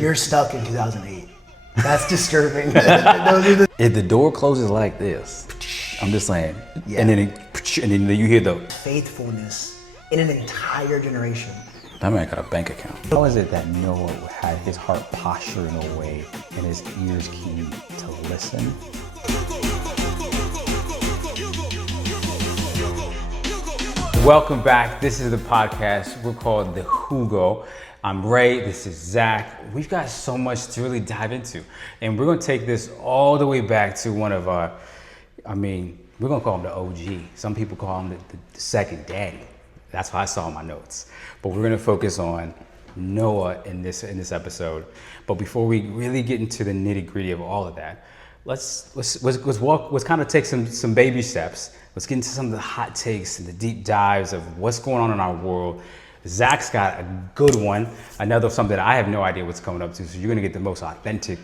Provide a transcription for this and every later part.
You're stuck in 2008. That's disturbing. If the door closes like this, I'm just saying, Yeah. and then you hear the faithfulness in an entire generation. that man got a bank account. How is it that Noah had his heart postured in a way and his ears keen to listen? Welcome back. This is the podcast. We're called the Jugo. I'm Ray. This is Zach. We've got so much to really dive into, and we're going to take this all the way back to one of our. We're going to call him the OG. Some people call him the second daddy. That's what I saw in my notes. But we're going to focus on Noah in this episode. But before we really get into the nitty gritty of all of that, let's kind of take some baby steps. Let's get into some of the hot takes and the deep dives of what's going on in our world. Zach's got a good one. Another something that I have no idea what's coming up to. So you're going to get the most authentic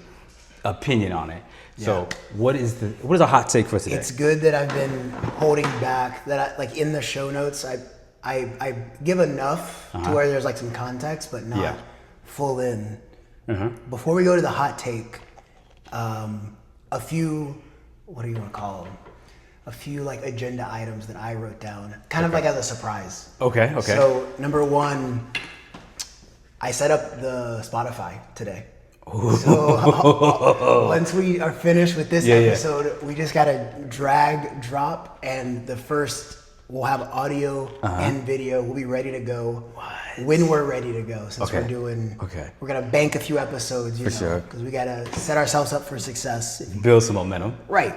opinion on it. Yeah. So what is a hot take for today? It's good that I've been holding back. That in the show notes, I give enough to where there's like some context, but not full in. Before we go to the hot take, a few, what do you want to call them? A few like agenda items that I wrote down, kind of like as a surprise. Okay. So number one, I set up the Spotify today. Ooh. So once we are finished with this episode, we just gotta drag, drop, and the first we'll have audio and video. We'll be ready to go when we're ready to go. Since we're doing, we're gonna bank a few episodes, because we gotta set ourselves up for success. Build some momentum. Right.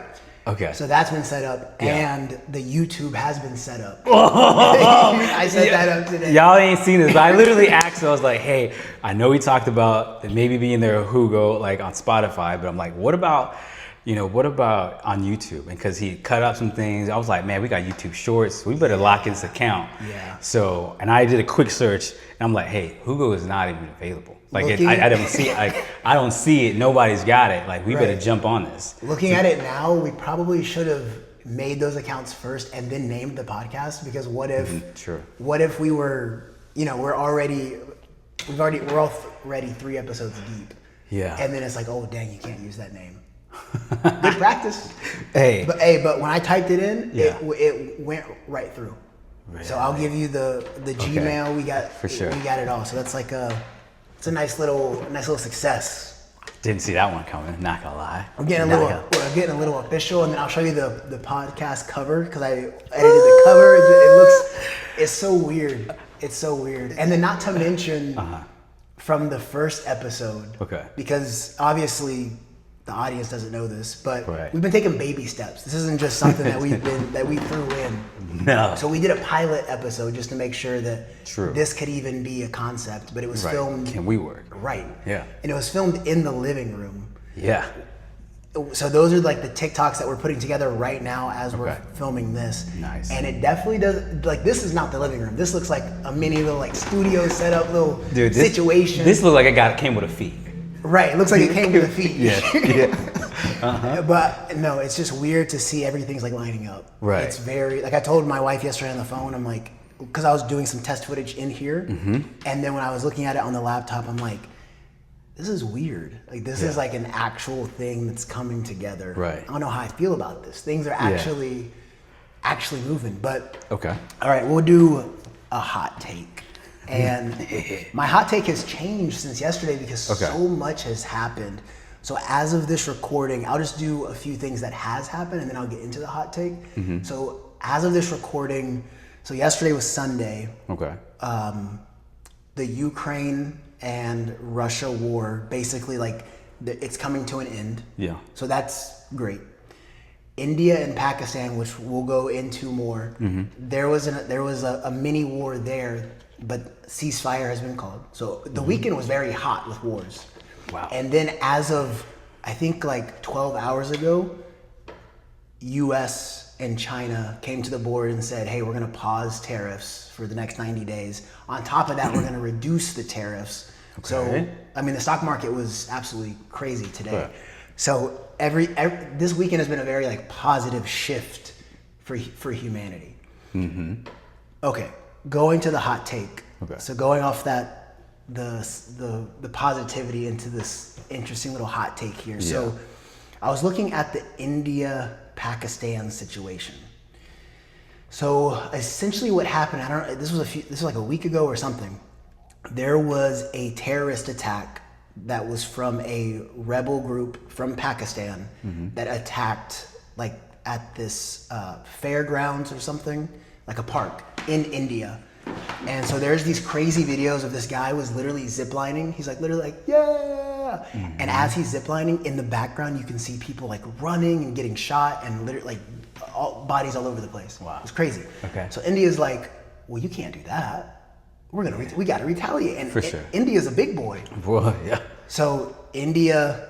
Okay. So that's been set up, and the YouTube has been set up. I set that up today. Y'all ain't seen this, but I literally asked him, I was like, hey, I know we talked about maybe being there a Jugo, like on Spotify, but I'm like, what about on YouTube? And because he cut up some things, I was like, man, we got YouTube Shorts. We better lock in this account. Yeah. So, and I did a Quick search, and I'm like, hey, Jugo is not even available. Like I don't see it. Like I don't see it. Nobody's got it. Like we better jump on this. Looking at it now, we probably should have made those accounts first and then named the podcast. Because what if? What if we were? We're already 3 episodes deep. Yeah. And then it's like, oh dang, you can't use that name. Good practice. But when I typed it in, it went right through. Really? So I'll give you the Gmail. We got for sure. We got it all. So that's like it's a nice little success. Didn't see that one coming, not gonna lie. We're getting a little official, and then I'll show you the podcast cover because I edited the cover. It's so weird. It's so weird. And then not to mention from the first episode. Okay. Because obviously the audience doesn't know this, but we've been taking baby steps. This isn't just something that we threw in. No. So we did a pilot episode just to make sure that this could even be a concept, but it was filmed. Can we work? Right. Yeah. And it was filmed in the living room. Yeah. So those are like the TikToks that we're putting together right now as we're filming this. Nice. And it definitely does, like this is not the living room. This looks like a mini little like studio setup little situation. This looks like it came with a feet. Right, it looks like it came with a feet. Yeah. But no, it's just weird to see everything's like lining up. Right. It's very, like I told my wife yesterday on the phone, I'm like, because I was doing some test footage in here, and then when I was looking at it on the laptop, I'm like, this is weird. Like this is like an actual thing that's coming together. Right. I don't know how I feel about this. Things are actually moving. But all right, we'll do a hot take. And my hot take has changed since yesterday because so much has happened. So as of this recording, I'll just do a few things that has happened and then I'll get into the hot take. So as of this recording, so yesterday was Sunday. The Ukraine and Russia war, basically like it's coming to an end. Yeah. So that's great. India and Pakistan, which we'll go into more, there was a mini war there, but ceasefire has been called. So the weekend was very hot with wars. Wow. And then as of, I think like 12 hours ago, US and China came to the board and said, hey, we're gonna pause tariffs for the next 90 days. On top of that, we're gonna reduce the tariffs. So, I mean, the stock market was absolutely crazy today. So this weekend has been a very like positive shift for humanity. Okay, going to the hot take. So going off that the positivity into this interesting little hot take here. So I was looking at the India-Pakistan situation. So essentially what happened, this was like a week ago or something. There was a terrorist attack that was from a rebel group from Pakistan that attacked like at this fairgrounds or something, like a park in India. And so there's these crazy videos of this guy was literally ziplining. He's like literally like, yeah. And as he's ziplining, in the background, you can see people like running and getting shot and literally like bodies all over the place. Wow. It's crazy. Okay. So India's like, well, you can't do that. We got to retaliate. And for sure. India's a big boy. Well, yeah. So India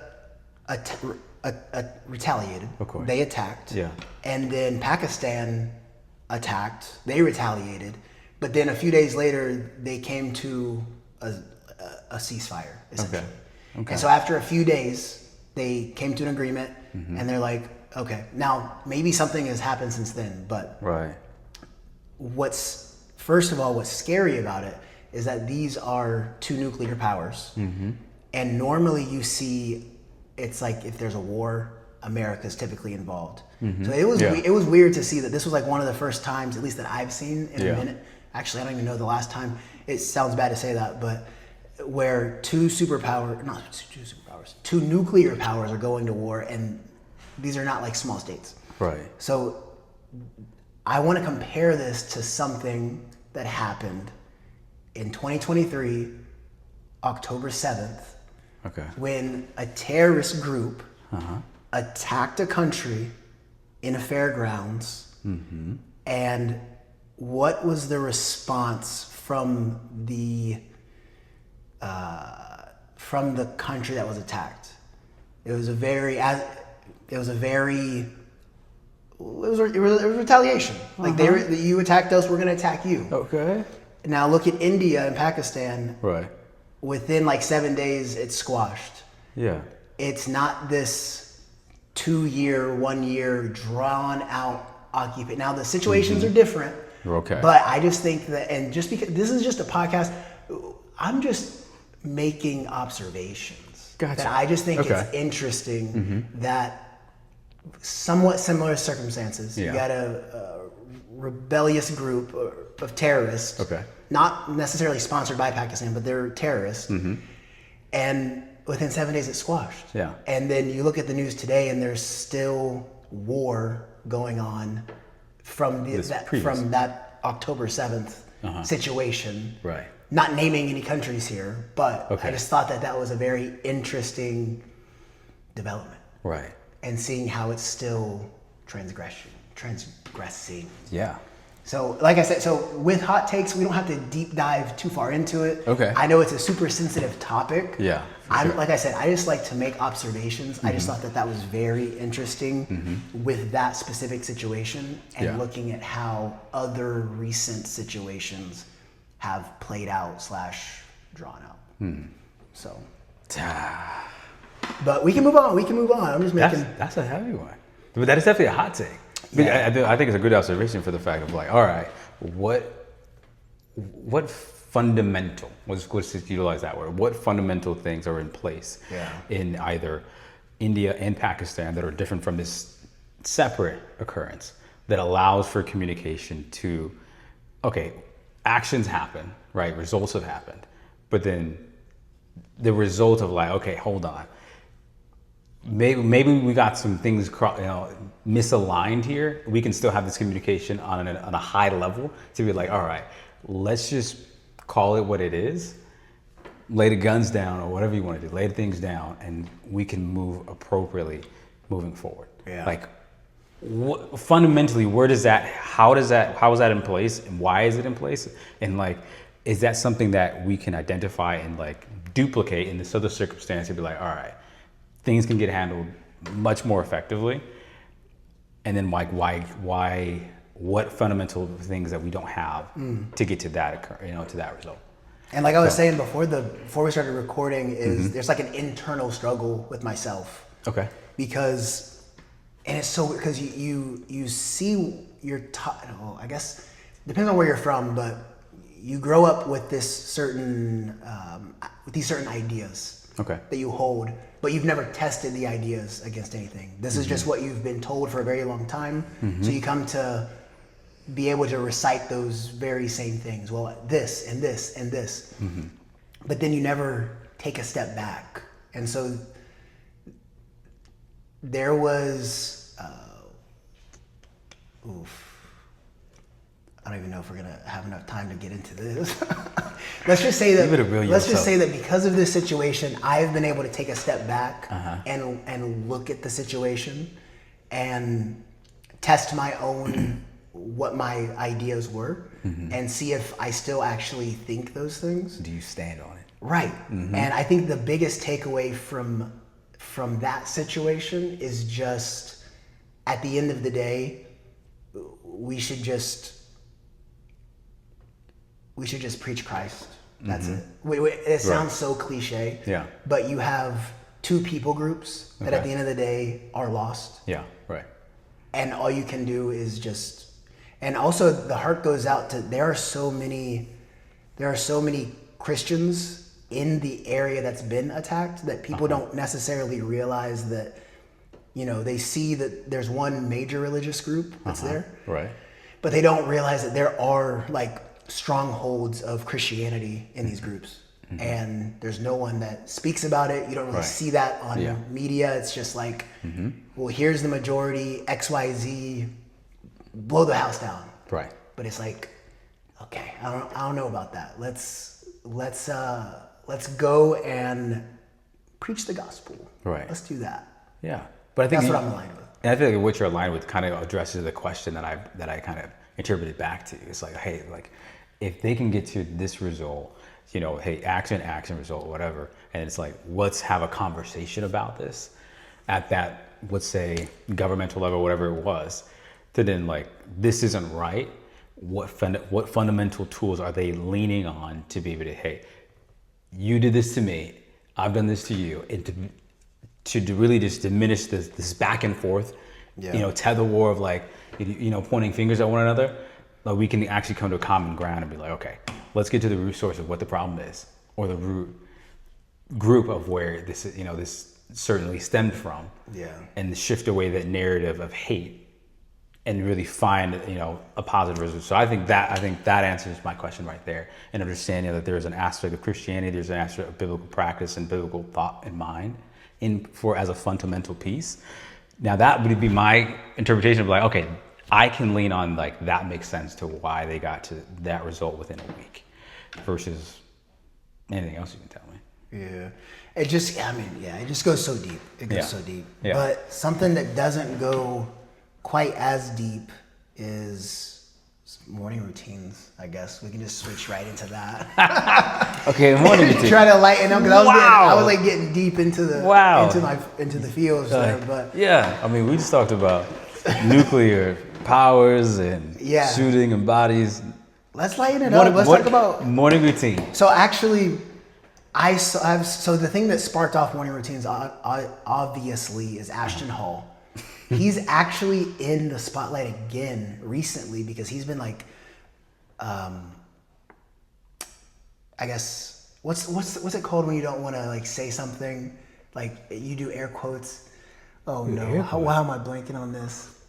retaliated. Of course. They attacked. Yeah. And then Pakistan attacked. They retaliated. But then a few days later, they came to a ceasefire, essentially. Okay. And so after a few days, they came to an agreement, and they're like, okay, now maybe something has happened since then, but Right. First of all, what's scary about it is that these are two nuclear powers, and normally you see, it's like if there's a war, America's typically involved. So it was weird to see that this was like one of the first times, at least that I've seen in a minute. Actually, I don't even know the last time. It sounds bad to say that, but where two nuclear powers are going to war, and these are not like small states. Right. So I want to compare this to something that happened in 2023, October 7th, when a terrorist group attacked a country in a fairgrounds, and what was the response from the country that was attacked? It was retaliation. Like you attacked us, we're gonna attack you. Okay. Now look at India and Pakistan. Right. Within like 7 days, it's squashed. Yeah. It's not this 1 year drawn out occupation. Now the situations are different. Okay. But I just think that, and just because this is just a podcast, I'm just making observations. Gotcha. That I just think it's interesting that somewhat similar circumstances. You got a rebellious group of terrorists. Okay. Not necessarily sponsored by Pakistan, but they're terrorists. And within 7 days, it's squashed. Yeah. And then you look at the news today, and there's still war going on from that October 7th situation. Right. Not naming any countries here, but Okay. I just thought that was a very interesting development. Right. And seeing how it's still transgressing. Yeah. So, like I said, with hot takes, we don't have to deep dive too far into it. Okay. I know it's a super sensitive topic. Yeah. Sure. Like I said, I just like to make observations. I just thought that was very interesting with that specific situation, and looking at how other recent situations have played out / drawn out. So, but we can move on. I'm just making. That's a heavy one, but that is definitely a hot take. Yeah. I think it's a good observation for the fact of like, all right, what fundamental, let's just utilize that word, what fundamental things are in place in either India and Pakistan that are different from this separate occurrence that allows for communication to, okay, actions happen, right? Results have happened, but then the result of like, okay, hold on. Maybe we got some things misaligned here. We can still have this communication on a high level to be like, all right, let's just call it what it is, lay the guns down or whatever you want to do, lay things down, and we can move appropriately moving forward. Yeah. Like fundamentally, how is that in place, and why is it in place? And like, is that something that we can identify and like duplicate in this other circumstance and be like, all right, things can get handled much more effectively, and then like what fundamental things that we don't have to get to that to that result. And like I was saying before we started recording, is there's like an internal struggle with myself. Okay. Because you see I guess depends on where you're from, but you grow up with this certain with these certain ideas that you hold, but you've never tested the ideas against anything. This is just what you've been told for a very long time. So you come to be able to recite those very same things. Well, this and this and this, but then you never take a step back. And so there was, I don't even know if we're gonna have enough time to get into this. Let's just say that because of this situation, I've been able to take a step back and look at the situation and test my own, what my ideas were, and see if I still actually think those things. Do you stand on it? Right. And I think the biggest takeaway from that situation is just, at the end of the day, we should just preach Christ. That's it. It sounds so cliche. Yeah. But you have two people groups that at the end of the day are lost. Yeah. Right. And all you can do is just, and also the heart goes out to, there are so many Christians in the area that's been attacked that people don't necessarily realize that, they see that there's one major religious group that's there. Right. But they don't realize that there are like strongholds of Christianity in these groups. And there's no one that speaks about it. You don't really see that on media. It's just like, well, here's the majority, XYZ, blow the house down. Right. But it's like, okay, I don't know about that. Let's go and preach the gospel. Right. Let's do that. Yeah. But I think that's what I'm aligned with. And I feel like what you're aligned with kind of addresses the question that I kind of interpreted back to you. It's like, hey, like if they can get to this result, hey, action, result, whatever. And it's like, let's have a conversation about this at that, let's say, governmental level, whatever it was. To then like, this isn't right. What fundamental tools are they leaning on to be able to, hey, you did this to me, I've done this to you, and to really just diminish this back and forth, tether war of like, pointing fingers at one another. Like we can actually come to a common ground and be like, okay, let's get to the root source of what the problem is, or the root group of where this is, this certainly stemmed from. Yeah. And shift away that narrative of hate and really find, a positive result. So I think that answers my question right there. And understanding that there's an aspect of Christianity, there's an aspect of biblical practice and biblical thought in mind as a fundamental piece. Now that would be my interpretation of like, okay, I can lean on like, that makes sense to why they got to that result within a week versus anything else you can tell me. Yeah. It just goes so deep. It goes so deep. Yeah. But something that doesn't go quite as deep is morning routines. I guess we can just switch right into that. Okay, morning routine. Try to lighten up because I was like getting deep into the into the fields there. But yeah, I mean, we just talked about nuclear powers and shooting and bodies. Let's lighten it up. Let's talk about morning routine. So actually, so the thing that sparked off morning routines obviously is Ashton Hall. He's actually in the spotlight again recently because he's been like, I guess what's it called when you don't want to like say something, like you do air quotes. Oh no! Why am I blanking on this?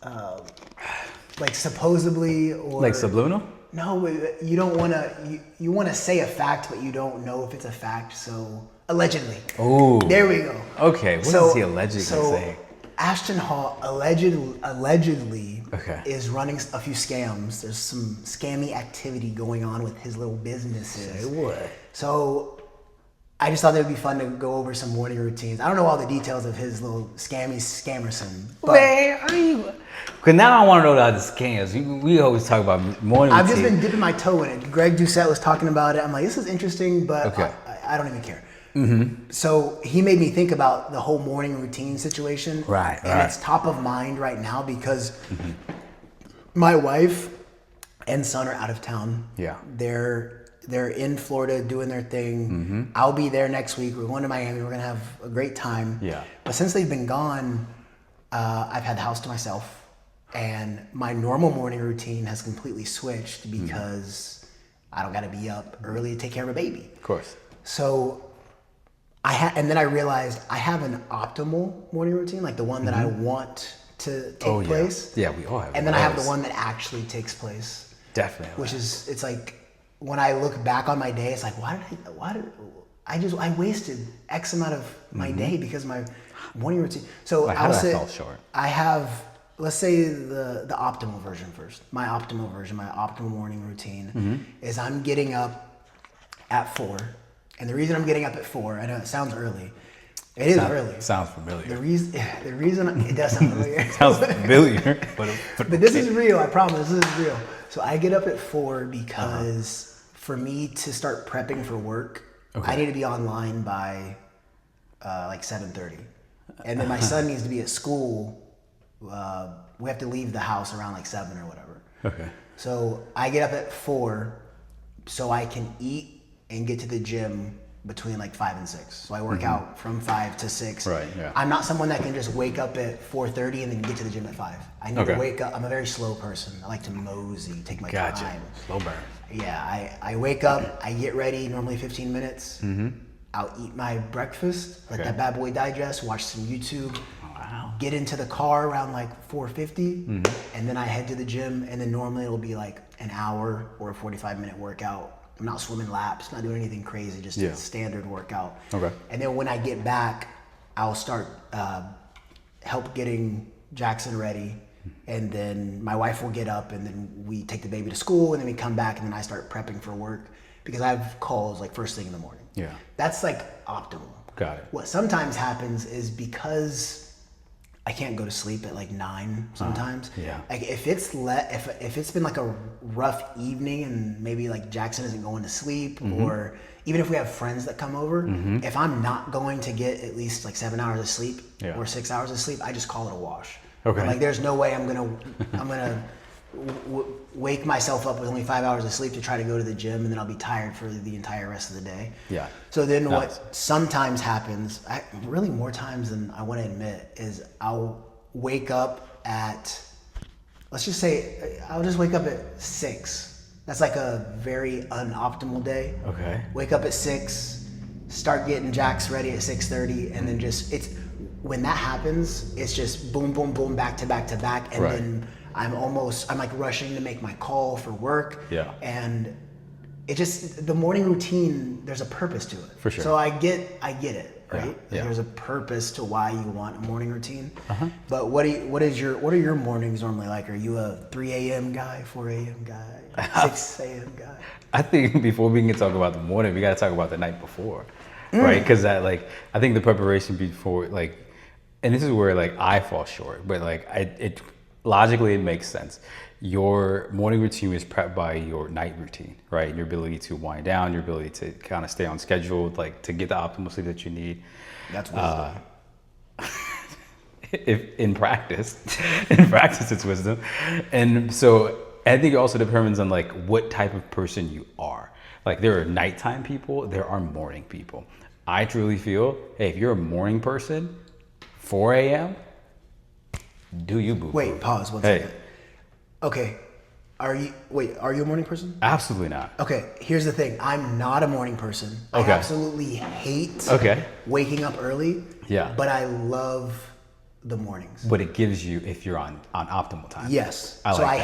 Like supposedly or like subliminal? No, you don't want to. You want to say a fact, but you don't know if it's a fact. So allegedly. Oh. There we go. Okay. What does he allegedly say? Ashton Hall allegedly is running a few scams. There's some scammy activity going on with his little businesses. Say what? So I just thought it would be fun to go over some morning routines. I don't know all the details of his little scammerson. Wait, are you? Because now I want to know about the scams. We always talk about morning routines. I've just been dipping my toe in it. Greg Doucette was talking about it. I'm like, this is interesting, but I don't even care. Mm-hmm. So he made me think about the whole morning routine situation. Right. And it's top of mind right now because my wife and son are out of town. Yeah. They're in Florida doing their thing. Mm-hmm. I'll be there next week. We're going to Miami. We're going to have a great time. Yeah. But since they've been gone, I've had the house to myself. And my normal morning routine has completely switched because I don't got to be up early to take care of a baby. Of course. So and then I realized I have an optimal morning routine, like the one that I want to take place. Yeah, we all have. And then I have the one that actually takes place. Definitely. Which is, it's like, when I look back on my day, it's like, I wasted X amount of my day because my morning routine. So how did I fall short? I have, let's say the optimal version first. My optimal version, my optimal morning routine is I'm getting up at 4. And the reason I'm getting up at 4, I know it sounds early. It is early. Sounds familiar. The reason it does sound familiar. Sounds familiar. But this is real. I promise. This is real. So I get up at 4 because for me to start prepping for work, I need to be online by like 7:30, and then my son needs to be at school. We have to leave the house around like 7 or whatever. Okay. So I get up at 4 so I can eat and get to the gym between like 5 and 6. So I work out from 5 to 6. Right, yeah. I'm not someone that can just wake up at 4:30 and then get to the gym at 5. I need to wake up. I'm a very slow person. I like to mosey, take my time. Slow burn. Yeah, I wake up, I get ready, normally 15 minutes. I'll eat my breakfast, let that bad boy digest, watch some YouTube. Get into the car around like 4:50, and then I head to the gym, and then normally it'll be like an hour or a 45-minute workout. I'm not swimming laps, not doing anything crazy, just a standard workout. Okay. And then when I get back, I'll start help getting Jackson ready, and then my wife will get up, and then we take the baby to school, and then we come back, and then I start prepping for work because I have calls like first thing in the morning. Yeah. That's like optimal. Got it. What sometimes happens is because I can't go to sleep at like 9 sometimes. Like if it's been like a rough evening and maybe like Jackson isn't going to sleep, or even if we have friends that come over, if I'm not going to get at least like 7 hours of sleep or 6 hours of sleep, I just call it a wash. Okay. Like there's no way I'm gonna wake myself up with only 5 hours of sleep to try to go to the gym, and then I'll be tired for the entire rest of the day. Yeah. So then what sometimes happens, really more times than I want to admit, is I'll wake up at, let's just say, I'll just wake up at 6. That's like a very unoptimal day. Okay. Wake up at 6, start getting Jax ready at 6:30, and then when that happens, it's just boom, boom, boom, back to back to back, and then I'm like rushing to make my call for work. Yeah. And the morning routine, there's a purpose to it. For sure. So I get it, right? Yeah. There's a purpose to why you want a morning routine. But what are your mornings normally like? Are you a 3 a.m. guy, 4 a.m. guy, 6 a.m. guy? I think before we can talk about the morning, we got to talk about the night before, right? Because I think the preparation before, and this is where I fall short, but logically, it makes sense. Your morning routine is prepped by your night routine, right? Your ability to wind down, your ability to kind of stay on schedule, to get the optimal sleep that you need. That's wisdom. In practice, it's wisdom. And so I think it also depends on what type of person you are. There are nighttime people, there are morning people. I truly feel, hey, if you're a morning person, 4 a.m., do you boo? Wait, pause one second. Okay. Are you a morning person? Absolutely not. Okay, here's the thing. I'm not a morning person. Okay. I absolutely hate waking up early. Yeah. But I love the mornings. But it gives you, if you're on optimal time. Yes. I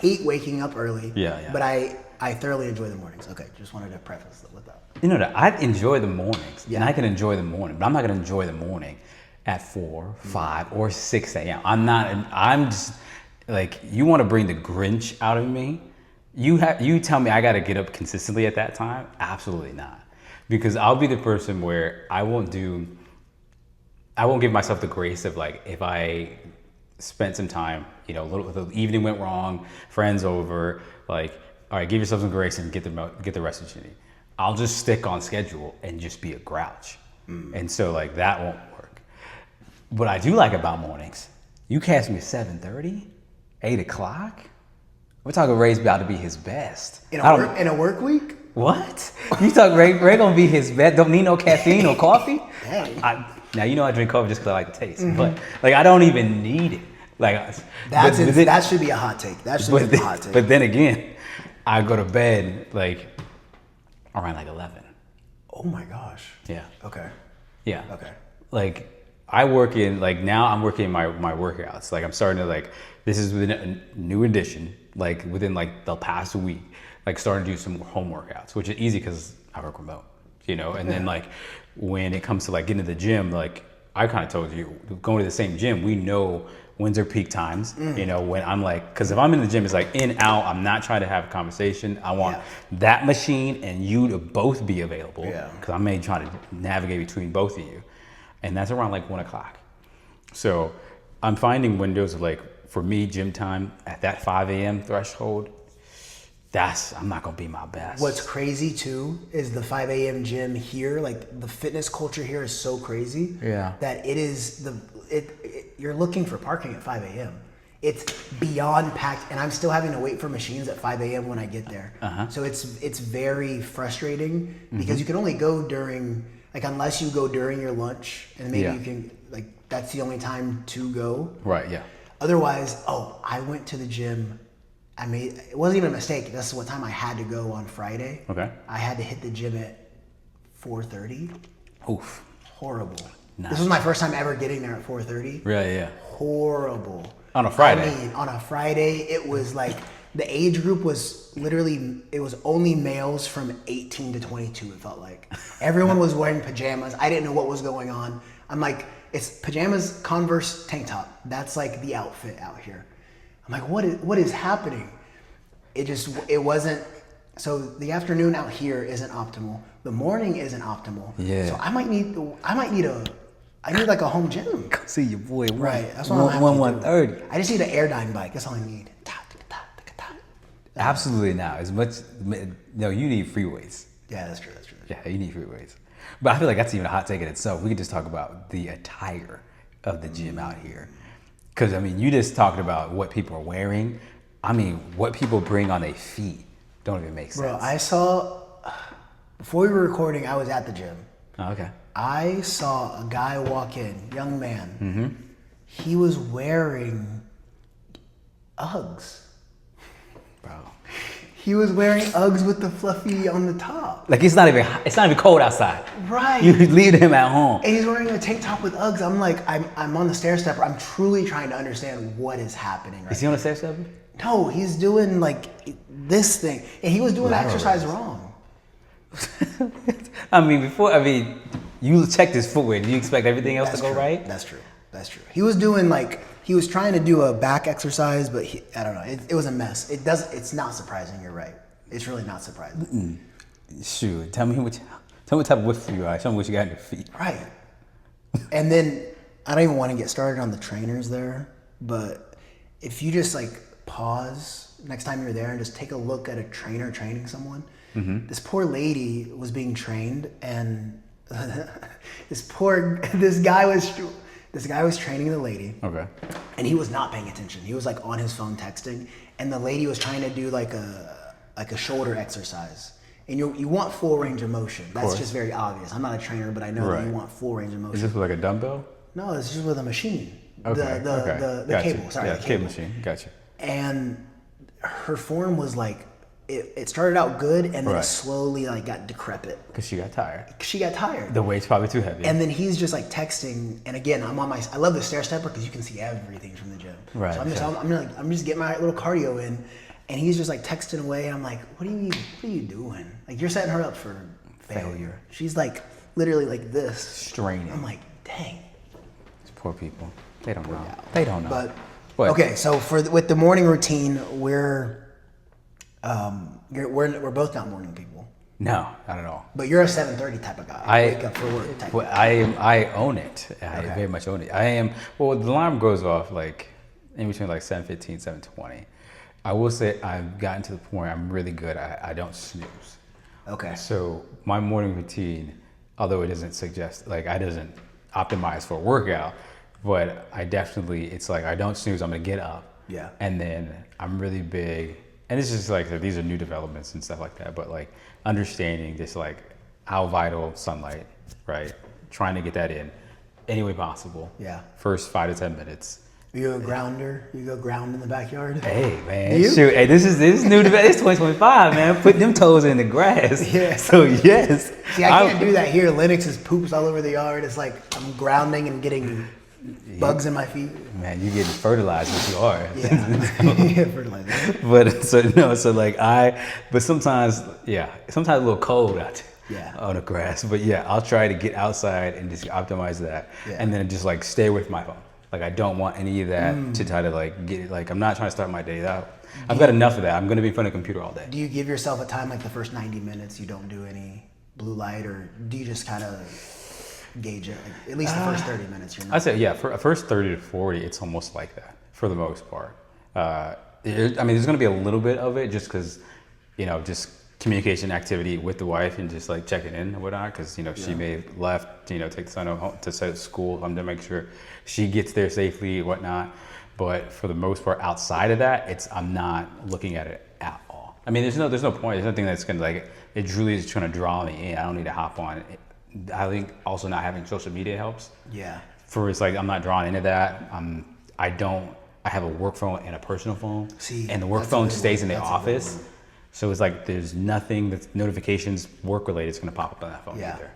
hate waking up early. Yeah. But I thoroughly enjoy the mornings. Okay, just wanted to preface with that. I enjoy the mornings. Yeah. And I can enjoy the morning, but I'm not going to enjoy the morning at 4, 5, or 6 a.m. I'm just you want to bring the Grinch out of me. You tell me I got to get up consistently at that time. Absolutely not. Because I'll be the person where I won't give myself the grace of if I spent some time, the evening went wrong, friends over, all right, give yourself some grace and get the rest that you need. I'll just stick on schedule and just be a grouch. And so that won't work. What I do like about mornings, you catch me at 7:30, 8 o'clock. We're talking Ray's about to be his best. In a work week? What? You talk Ray gonna be his best, don't need no caffeine or coffee? Now I drink coffee just because I like the taste. But I don't even need it. That should be a hot take. That should be a hot take. But then again, I go to bed like around like 11. Oh my gosh. Yeah. Okay. Yeah. Okay. Like I work in like now I'm working my workouts. Like I'm starting to like this is within a new edition. Like within like the past week, like starting to do some home workouts, which is easy because I work remote, you know. And then like when it comes to like getting to the gym, like I kind of told you, going to the same gym, we know when's our peak times. You know, when I'm like, because if I'm in the gym, it's like in out. I'm not trying to have a conversation. I want that machine and you to both be available. Yeah. Because I may try to navigate between both of you, and that's around like 1 o'clock. So I'm finding windows of like, for me, gym time at that 5 a.m. threshold, I'm not gonna be my best. What's crazy too is the 5 a.m. gym here, like the fitness culture here is so crazy that it is you're looking for parking at 5 a.m. It's beyond packed, and I'm still having to wait for machines at 5 a.m. when I get there. So it's very frustrating because you can only go during, like unless you go during your lunch, and maybe you can, like that's the only time to go. Right, yeah. Otherwise, I went to the gym. It wasn't even a mistake. That's what time I had to go on Friday. Okay. I had to hit the gym at 4:30. Oof. Horrible. Nice. This was my first time ever getting there at 4:30. Really, yeah. Horrible. On a Friday. I mean, on a Friday, it was like the age group was literally, it was only males from 18 to 22, it felt like. Everyone was wearing pajamas. I didn't know what was going on. I'm like, it's pajamas, Converse, tank top. That's like the outfit out here. I'm like, what is happening? It wasn't, so the afternoon out here isn't optimal. The morning isn't optimal. Yeah. So I need like a home gym. Go see your boy. Right. That's what I'm 130. I just need an Airdyne bike. That's all I need. Absolutely not. As much, no, you need free weights. Yeah, that's true. Yeah, you need free weights. But I feel like that's even a hot take in itself. We could just talk about the attire of the gym out here. Because, I mean, you just talked about what people are wearing. I mean, what people bring on their feet don't even make sense. Bro, I saw, before we were recording, I was at the gym. Oh, okay. I saw a guy walk in, young man. He was wearing Uggs. Bro. He was wearing Uggs with the fluffy on the top. Like it's not even cold outside. Right. You leave him at home. And he's wearing a tank top with Uggs. I'm like, I'm on the stair stepper. I'm truly trying to understand what is happening right Is he on the stair stepper? No, he's doing like this thing. And he was doing the exercise wrong. You checked his footwear. Do you expect everything else to go right? That's true. He was doing he was trying to do a back exercise, but I don't know. It was a mess. It's not surprising. You're right. It's really not surprising. Shoot, tell me what type of whips you are. Show me what you got on your feet. Right. And then I don't even want to get started on the trainers there, but if you just like pause next time you're there and just take a look at a trainer training someone. This poor lady was being trained, and this guy was training the lady. Okay. And he was not paying attention. He was like on his phone texting, and the lady was trying to do like a shoulder exercise. And you want full range of motion. That's just very obvious. I'm not a trainer, but I know that you want full range of motion. Is this with like a dumbbell? No, it's just with a machine. Okay. The Gotcha. cable. Sorry, yeah, the cable machine. Gotcha. And her form was like, it started out good, and then it slowly like got decrepit. Because she got tired. She got tired. The weight's probably too heavy. And then he's just like texting, and again, I love the stair stepper because you can see everything from the gym. Right. So I'm just getting my little cardio in, and he's just like texting away. I'm like, what are you doing? Like, you're setting her up for failure. She's like literally like this. Straining. I'm like, dang. These poor people. They don't know. They don't know. But okay, so with the morning routine, we're both not morning people. No, not at all. But you're a 7:30 type of guy. I wake up for work type. Well, I own it. I very much own it. I am. Well, the alarm goes off like in between like 7:15, 7:20. I will say I've gotten to the point where I'm really good. I don't snooze. Okay. So my morning routine, although it doesn't suggest like I doesn't optimize for a workout, but I definitely, it's like I don't snooze. I'm gonna get up. Yeah. And then I'm really big. And it's just like, these are new developments and stuff like that, but like understanding just like how vital sunlight, right? Trying to get that in any way possible. Yeah. First 5 to 10 minutes. You a grounder? You go ground in the backyard? Hey man, shoot! Hey, this is new. It's 2025, man. Put them toes in the grass. Yeah. So yes. See, I can't do that here. Linux is poops all over the yard. It's like I'm grounding and getting bugs in my feet. Man, you getting fertilized as you are. Yeah. Fertilizer. But sometimes a little cold out there on the grass. But yeah, I'll try to get outside and just optimize that, and then just like stay with my phone. Like I don't want any of that to try to like get it. Like I'm not trying to start my day out. I've got enough of that. I'm going to be in front of a computer all day. Do you give yourself a time like the first 90 minutes? You don't do any blue light, or do you just kind of gauge it? Like, at least the first 30 minutes. You're not. I'd say for first 30 to 40, it's almost like that for the most part. There's going to be a little bit of it just because, just communication activity with the wife and just like checking in and whatnot, because she may have left, take the son home to school. I'm to make sure she gets there safely and whatnot. But for the most part, outside of that, I'm not looking at it at all. I mean, there's no point. There's nothing that's gonna it truly is trying to draw me in. I don't need to hop on it. I think also not having social media helps. Yeah. It's like I'm not drawn into that. I have a work phone and a personal phone. And the work phone stays in the office. So it's like there's nothing that's notifications work related is going to pop up on that phone either.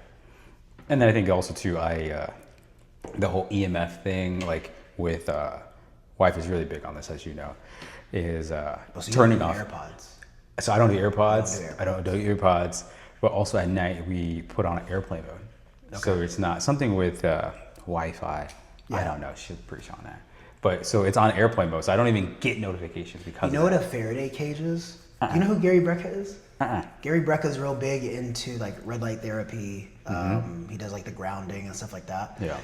And then I think also too, the whole EMF thing, like with wife is really big on this, as you know, is turning off AirPods. So I don't do AirPods. I don't do earpods. But also at night we put on airplane mode. Okay. So it's not something with Wi-Fi. Yeah. I don't know. She'll preach on that. But so it's on airplane mode. So I don't even get notifications because. You know what a Faraday cage is? You know who Gary Brecka is? Gary Brecka is real big into like red light therapy. He does like the grounding and stuff like that. Yeah.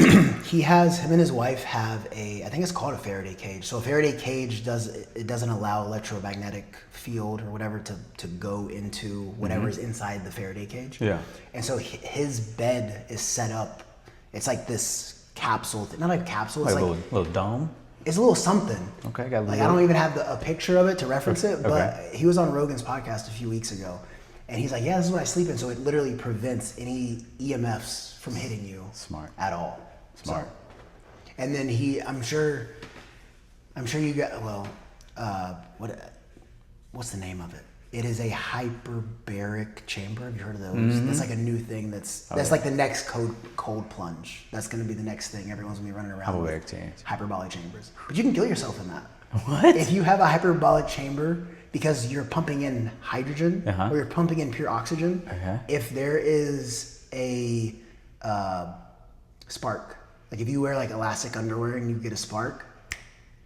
Him and his wife have I think it's called a Faraday cage. So a Faraday cage doesn't allow electromagnetic field or whatever to go into whatever's inside the Faraday cage. Yeah. And so his bed is set up. It's like this capsule, not a capsule. It's like a little dome. It's a little something. Okay, I don't even have a picture of it to reference it, but he was on Rogan's podcast a few weeks ago, and he's like, "Yeah, this is what I sleep in." So it literally prevents any EMFs from hitting you. Smart. At all. Smart. So, and then I'm sure you got what's the name of it? It is a hyperbaric chamber. Have you heard of those? That's like a new thing. That's like the next cold plunge. That's going to be the next thing. Everyone's going to be running around with hyperbolic chambers. But you can kill yourself in that. What? If you have a hyperbolic chamber, because you're pumping in hydrogen or you're pumping in pure oxygen, if there is a spark, like if you wear like elastic underwear and you get a spark,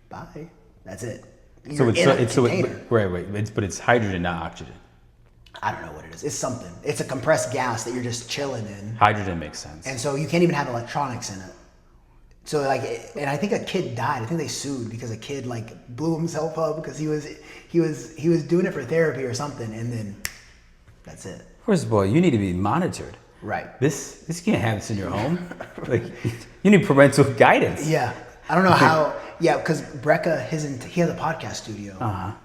bye. That's it. But it's hydrogen, not oxygen. I don't know what it is. It's something. It's a compressed gas that you're just chilling in. Hydrogen makes sense. And so you can't even have electronics in it. So and I think a kid died. I think they sued because a kid like blew himself up because he was doing it for therapy or something, and then that's it. First of all, you need to be monitored. Right. This you can't have this in your home. Like you need parental guidance. Yeah. I don't know how. Yeah, because Brecka, he has a podcast studio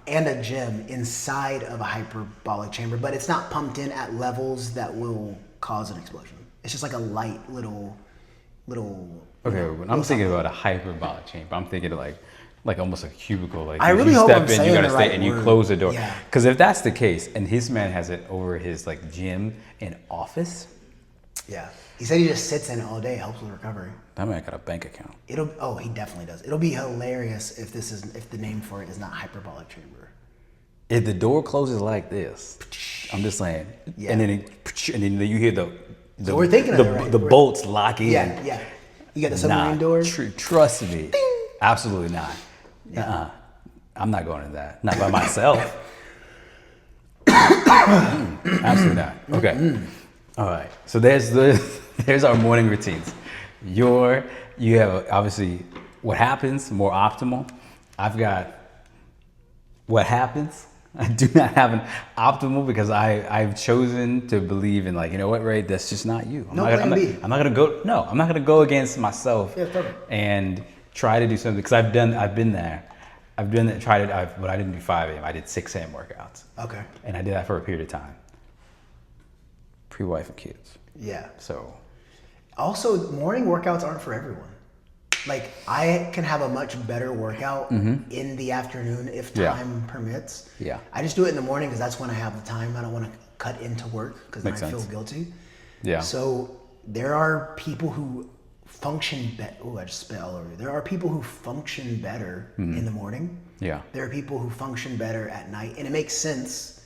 and a gym inside of a hyperbolic chamber, but it's not pumped in at levels that will cause an explosion. It's just like a light little. Okay, when I'm thinking about a hyperbolic chamber, I'm thinking of like almost a cubicle. Like I really you hope step I'm in, saying you gotta the stay, right and you word. close the door. Yeah. Because if that's the case, and his man has it over his like gym and office. Yeah. He said he just sits in it all day, helps with recovery. That man got a bank account. He definitely does. It'll be hilarious if the name for it is not hyperbolic chamber. If the door closes like this, I'm just saying. Yeah. And then you hear the So we're thinking of it, right? The bolts lock in. Yeah. You got the submarine door? Trust me. Ding. Absolutely not. Yeah. I'm not going to that. Not by myself. Absolutely not. Okay. All right. So there's our morning routines. You have obviously what happens, more optimal. I've got what happens. I do not have an optimal because I've chosen to believe in, like, you know what, Ray, that's just not you. I'm not gonna go against myself and try to do something, because I've been there. But I didn't do 5 a.m. I did 6 a.m. workouts. Okay. And I did that for a period of time. Pre-wife and kids. Yeah. So. Also, morning workouts aren't for everyone. like I can have a much better workout in the afternoon if time permits. Yeah. I just do it in the morning because that's when I have the time. I don't want to cut into work because then I feel guilty. Yeah. So there are people who function better. Oh, I just spit all over you. There are people who function better in the morning. Yeah. There are people who function better at night, and it makes sense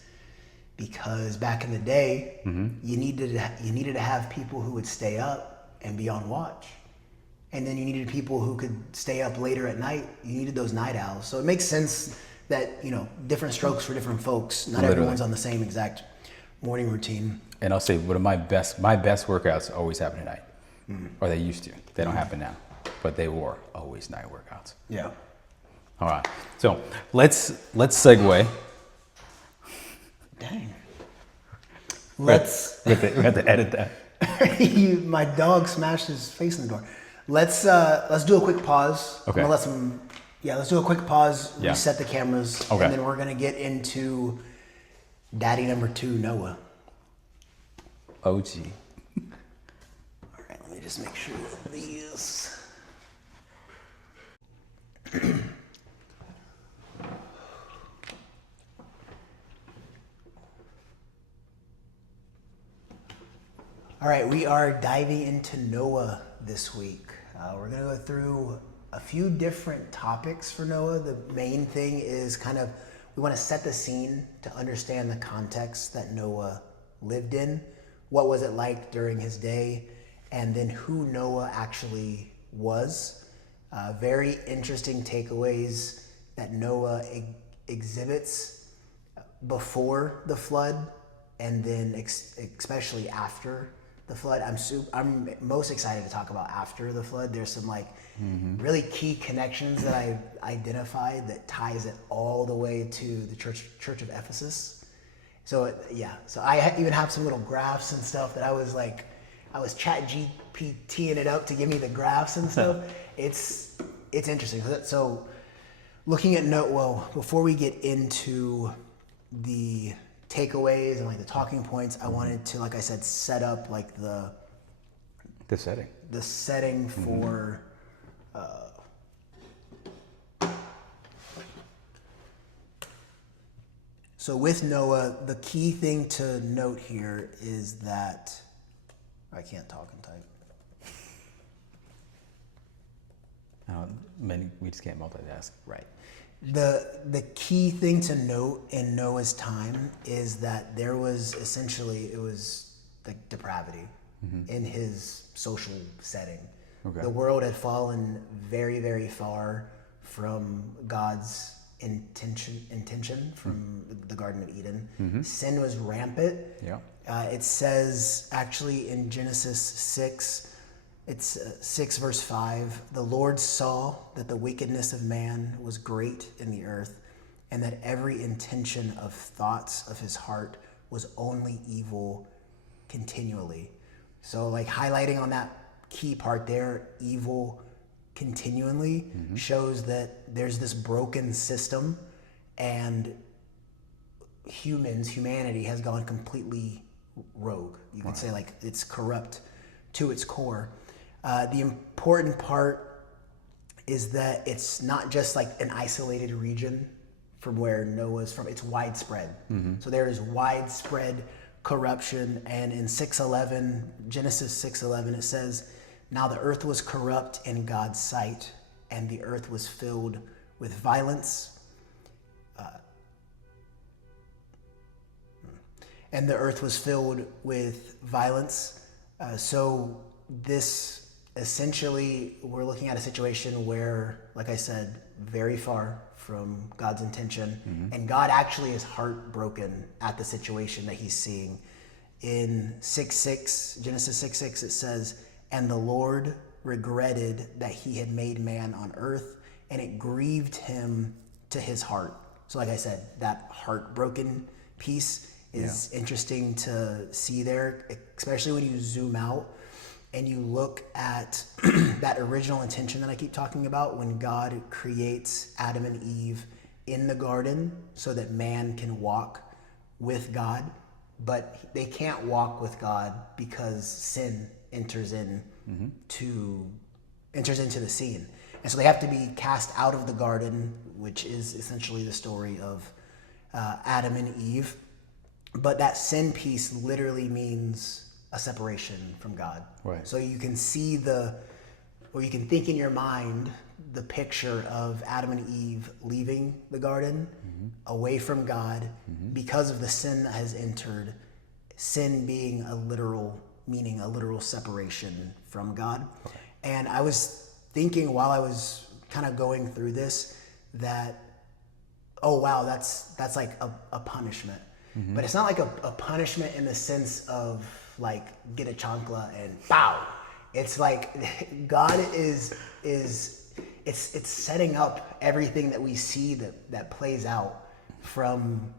because back in the day, you needed to have people who would stay up and be on watch, and then you needed people who could stay up later at night. You needed those night owls. So it makes sense that different strokes for different folks. Not everyone's on the same exact morning routine. And I'll say one of my best workouts always happen at night, or they used to. They don't happen now, but they were always night workouts. Yeah. All right, so let's segue. Dang. We have to edit that. My dog smashed his face in the door. Let's do a quick pause. Okay. Let's do a quick pause. Yeah. Reset the cameras, Okay. and then we're gonna get into Daddy number 2, Noah. OG. All right, let me just make sure that these. All right, we are diving into Noah this week. We're going to go through a few different topics for Noah. The main thing is we want to set the scene to understand the context that Noah lived in. What was it like during his day? And then who Noah actually was. Very interesting takeaways that Noah exhibits before the flood and then especially after the flood. I'm most excited to talk about after the flood. There's some really key connections that I've identified that ties it all the way to the Church of Ephesus. So I even have some little graphs and stuff that I was chat GPTing it up to give me the graphs and stuff. It's interesting. So looking at before we get into the takeaways and the talking points, I wanted to, like I said, set up the setting for so with Noah, the key thing to note here is that I can't talk and type. We just can't multitask. Right. The key thing to note in Noah's time is that there was it was like depravity in his social setting. Okay. The world had fallen very, very far from God's intention from the Garden of Eden. Sin was rampant. Yeah. It says actually in Genesis 6, it's 6 verse 5, the Lord saw that the wickedness of man was great in the earth, and that every intention of thoughts of his heart was only evil continually. So highlighting on that key part there, evil continually, shows that there's this broken system, and humanity has gone completely rogue. You could say it's corrupt to its core. The important part is that it's not just an isolated region from where Noah's from. It's widespread. So there is widespread corruption. And in Genesis 6:11, it says, "Now the earth was corrupt in God's sight, and the earth was filled with violence." And the earth was filled with violence. So this essentially, we're looking at a situation where, like I said, very far from God's intention, and God actually is heartbroken at the situation that he's seeing. In Genesis 6:6, it says, "And the Lord regretted that he had made man on earth, and it grieved him to his heart." So like I said, that heartbroken piece is interesting to see there, especially when you zoom out and you look at that original intention that I keep talking about, when God creates Adam and Eve in the garden so that man can walk with God, but they can't walk with God because sin enters into the scene. And so they have to be cast out of the garden, which is essentially the story of Adam and Eve. But that sin piece literally means a separation from God. Right. So you can see or you can think in your mind the picture of Adam and Eve leaving the garden, away from God, because of the sin that has entered. Sin being meaning a literal separation from God. Okay. And I was thinking while I was kind of going through this that, oh wow, that's like a punishment. But it's not like a punishment in the sense of like get a chancla and pow. It's like God is it's setting up everything that we see that plays out from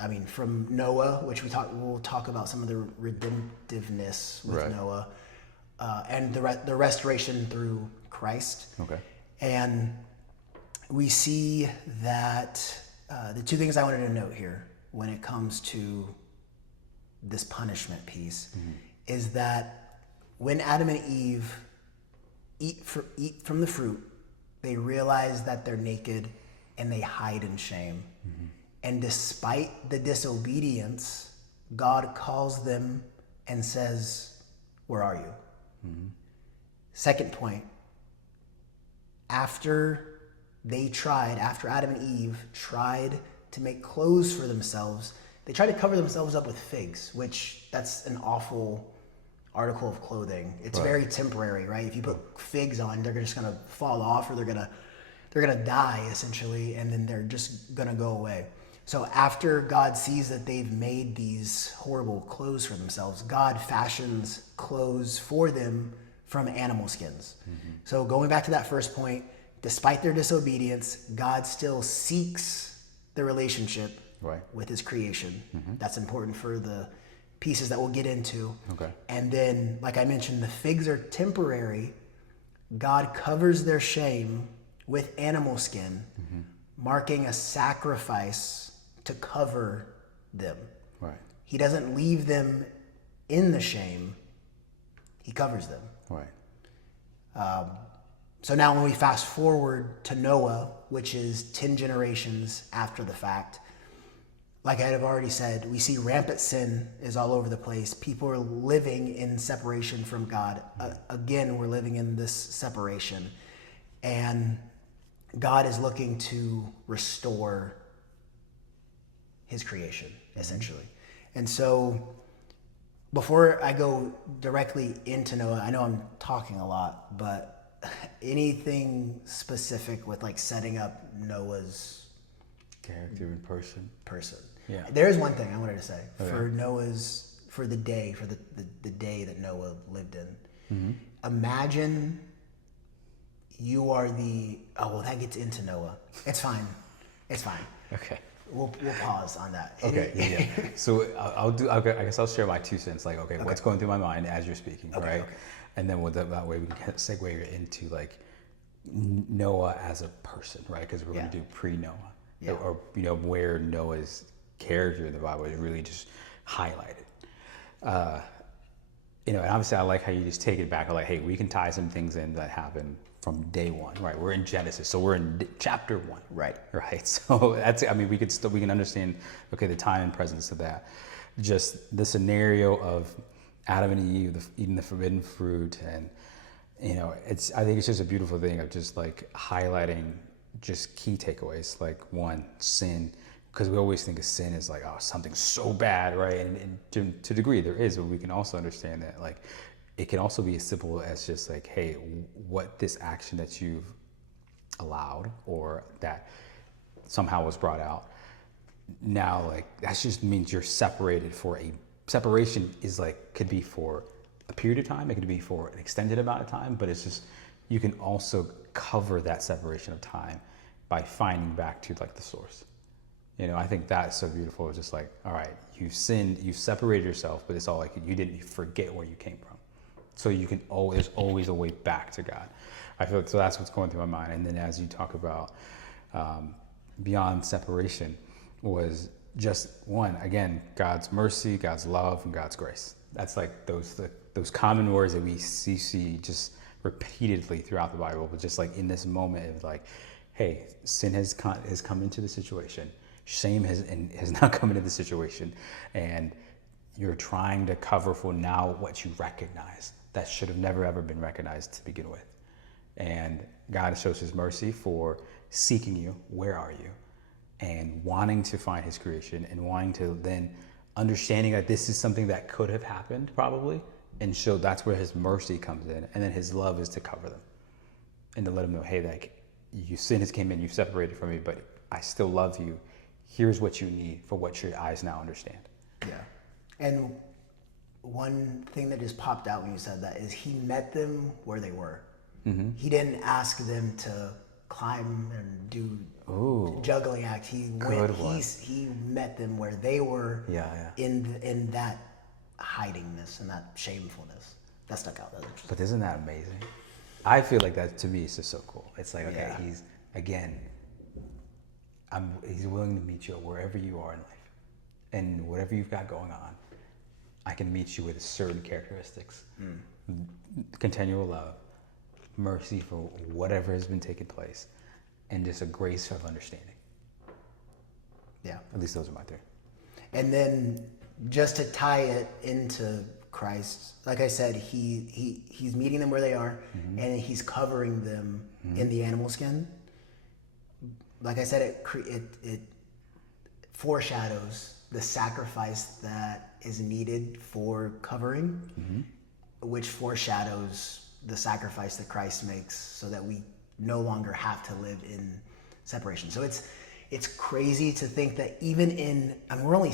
Noah, which we'll talk about some of the redemptiveness with Noah, and the restoration through Christ. Okay. And we see that the two things I wanted to note here when it comes to this punishment piece is that when Adam and Eve eat from the fruit, they realize that they're naked and they hide in shame. And despite the disobedience, God calls them and says, "Where are you?" Second point, after Adam and Eve tried to make clothes for themselves, they tried to cover themselves up with figs, which that's an awful article of clothing. It's very temporary, right? If you put figs on, they're just gonna fall off, or they're gonna die essentially, and then they're just gonna go away. So after God sees that they've made these horrible clothes for themselves, God fashions clothes for them from animal skins. So going back to that first point, despite their disobedience, God still seeks the relationship with his creation. That's important for the pieces that we'll get into. Okay. And then, like I mentioned, the figs are temporary. God covers their shame with animal skin, marking a sacrifice to cover them. Right. He doesn't leave them in the shame. He covers them. Right. So now when we fast forward to Noah, which is 10 generations after the fact, like I have already said, we see rampant sin is all over the place. People are living in separation from God. Again, we're living in this separation. And God is looking to restore his creation, essentially. And so before I go directly into Noah, I know I'm talking a lot, but anything specific with like setting up Noah's Character in person. Yeah. There is one thing I wanted to say for the day that Noah lived in. Imagine you are that gets into Noah. It's fine. Okay. We'll pause on that. Okay. Yeah. So I guess I'll share my 2 cents. Like, okay, what's going through my mind as you're speaking, right? Okay. And then that way we can segue into like Noah as a person, right? Because we're going to do pre-Noah, or where Noah's character in the Bible is really just highlighted. And obviously I like how you just take it back. Like, hey, we can tie some things in that happen from day one, right? We're in Genesis, so we're in chapter 1, right? So we can understand, okay, the time and presence of that. Just the scenario of Adam and Eve eating the forbidden fruit, and I think it's just a beautiful thing of just like highlighting just key takeaways. Like, one, sin, because we always think of sin as like, oh, something so bad, right? And to a degree there is, but we can also understand that like it can also be as simple as just like, hey, what this action that you've allowed or that somehow was brought out, now like that just means you're separated for separation is like, could be for a period of time, it could be for an extended amount of time, but it's just, you can also cover that separation of time by finding back to like the source. I think that's so beautiful. It's just like, all right, you've sinned, you've separated yourself, but it's all like you didn't forget where you came from. So there's always a way back to God. I feel like, so that's what's going through my mind. And then as you talk about beyond separation was just one, again, God's mercy, God's love, and God's grace. That's like those common words that we see just repeatedly throughout the Bible, but just like in this moment of like, hey, sin has come into the situation. Shame has not come into the situation. And you're trying to cover for now what you recognize that should have never ever been recognized to begin with. And God shows his mercy for seeking you. Where are you? And wanting to find his creation and wanting to then understanding that this is something that could have happened probably. And so that's where his mercy comes in. And then his love is to cover them and to let them know, hey, like sin has came in, you've separated from me, but I still love you. Here's what you need for what your eyes now understand. Yeah. And one thing that just popped out when you said that is he met them where they were. Mm-hmm. He didn't ask them to climb and do juggling act. He met them where they were in that hidingness and that shamefulness. That stuck out. But isn't that amazing? I feel like that to me is just so cool. It's like, okay, he's willing to meet you wherever you are in life. And whatever you've got going on, I can meet you with certain characteristics. Continual love, mercy for whatever has been taking place, and just a grace of understanding. Yeah. At least those are my three. And then just to tie it into Christ, like I said, he's meeting them where they are, and he's covering them in the animal skin. Like I said, it foreshadows the sacrifice that is needed for covering, which foreshadows the sacrifice that Christ makes so that we no longer have to live in separation. So it's crazy to think that even in, I mean, we're only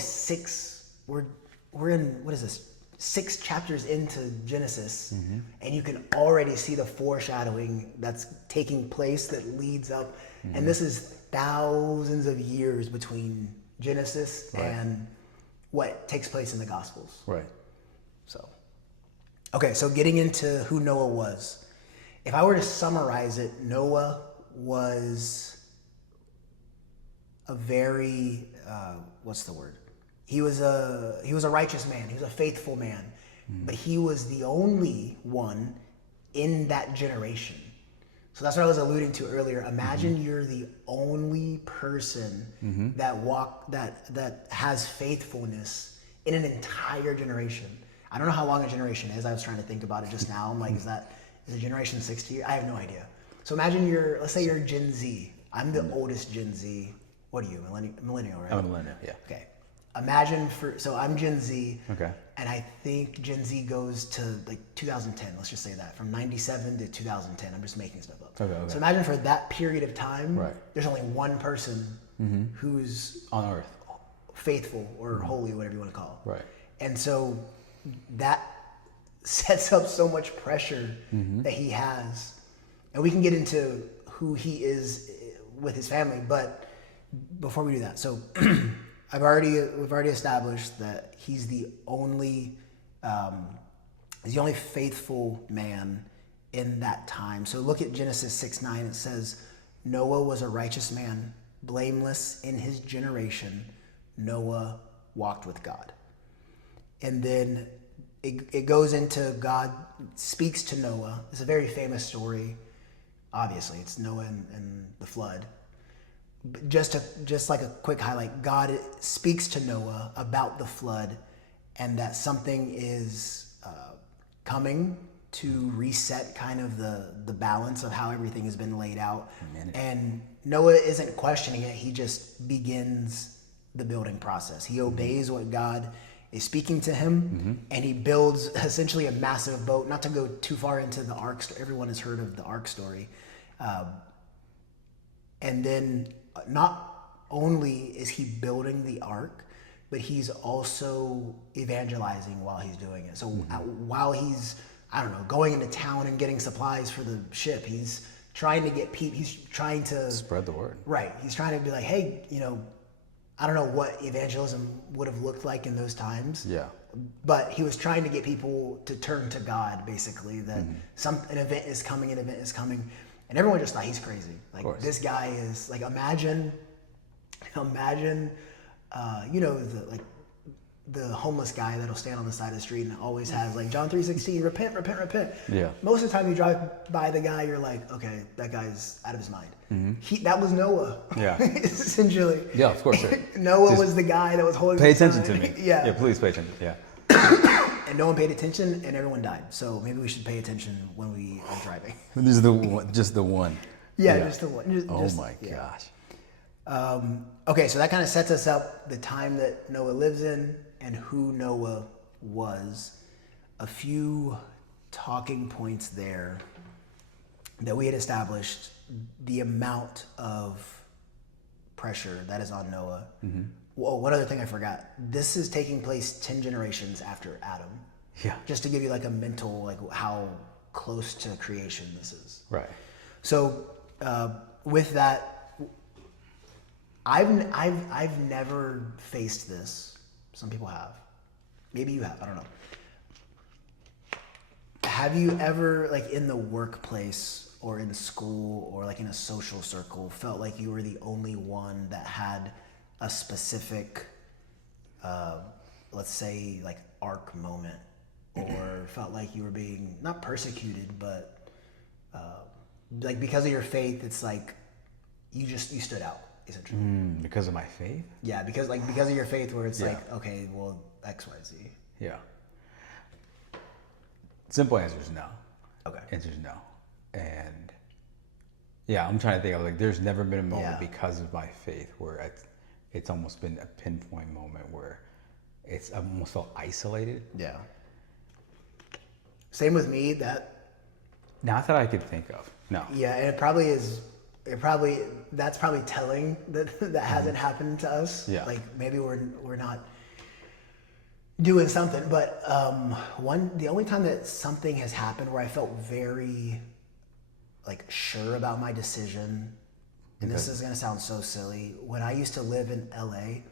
we're in, what is this? 6 chapters into Genesis, and you can already see the foreshadowing that's taking place that leads up. And this is thousands of years between Genesis and what takes place in the Gospels. Right. So, okay, so getting into who Noah was. If I were to summarize it, Noah was a very, what's the word? He was a righteous man. He was a faithful man. But he was the only one in that generation. So that's what I was alluding to earlier. Imagine you're the only person that has faithfulness in an entire generation. I don't know how long a generation is. I was trying to think about it just now. I'm like, is a generation 60? I have no idea. So imagine let's say you're Gen Z. I'm the oldest Gen Z. What are you, millennial, right? I'm a millennial, yeah. Okay. Imagine so I'm Gen Z. Okay. And I think Gen Z goes to like 2010, let's just say that. From 97 to 2010. I'm just making stuff up. Okay. So imagine for that period of time, there's only one person who's on earth, faithful or holy, whatever you want to call it. Right. And so that sets up so much pressure that he has. And we can get into who he is with his family, but before we do that, so we've already established that he's the only faithful man in that time. So look at Genesis 6:9. It says, Noah was a righteous man, blameless in his generation. Noah walked with God. And then it goes into God speaks to Noah. It's a very famous story. Obviously, it's Noah and the flood. But just like a quick highlight, God speaks to Noah about the flood and that something is coming to reset kind of the balance of how everything has been laid out. And Noah isn't questioning it. He just begins the building process. He obeys what God is speaking to him, and he builds essentially a massive boat. Not to go too far into the ark story. Everyone has heard of the ark story. And then not only is he building the ark, but he's also evangelizing while he's doing it. So while he's, I don't know, going into town and getting supplies for the ship, he's trying to get people, he's trying to spread the word. Right. He's trying to be like, hey, I don't know what evangelism would have looked like in those times. Yeah. But he was trying to get people to turn to God, basically, that an event is coming. And everyone just thought he's crazy. Like, this guy is like, imagine, the homeless guy that'll stand on the side of the street and always has like John 3:16, repent, repent, repent. Yeah. Most of the time you drive by the guy, you're like, okay, that guy's out of his mind. That was Noah. Yeah. Essentially. Yeah, of course. Noah was the guy that was holding Pay the attention sign. to me. Yeah. Yeah, please pay attention. Yeah. And no one paid attention and everyone died. So maybe we should pay attention when we are driving. This is the one, just the one. Yeah, just the one. Oh my gosh. Okay, so that kind of sets us up the time that Noah lives in and who Noah was. A few talking points there that we had established: the amount of pressure that is on Noah. Whoa, one other thing I forgot. This is taking place 10 generations after Adam. Yeah. Just to give you like a mental, like how close to creation this is. Right. So with that, I've never faced this. Some people have. Maybe you have. I don't know. Have you ever, like in the workplace or in school or like in a social circle, felt like you were the only one that had a specific, let's say, like arc moment, or felt like you were being not persecuted, but like because of your faith, it's like you stood out essentially. Because of my faith? Yeah, because of your faith, where it's like, okay, well, X, Y, Z. Yeah. Simple answer is no. Okay. Answer is no. And yeah, I'm trying to think of like, there's never been a moment because of my faith where it's almost been a pinpoint moment where it's almost felt isolated. Yeah. Same with me. Not that I could think of. No. Yeah, and that's probably telling that hasn't happened to us. Yeah. Like maybe we're not doing something, but the only time that something has happened where I felt very like sure about my decision, and this is gonna sound so silly, when I used to live in LA,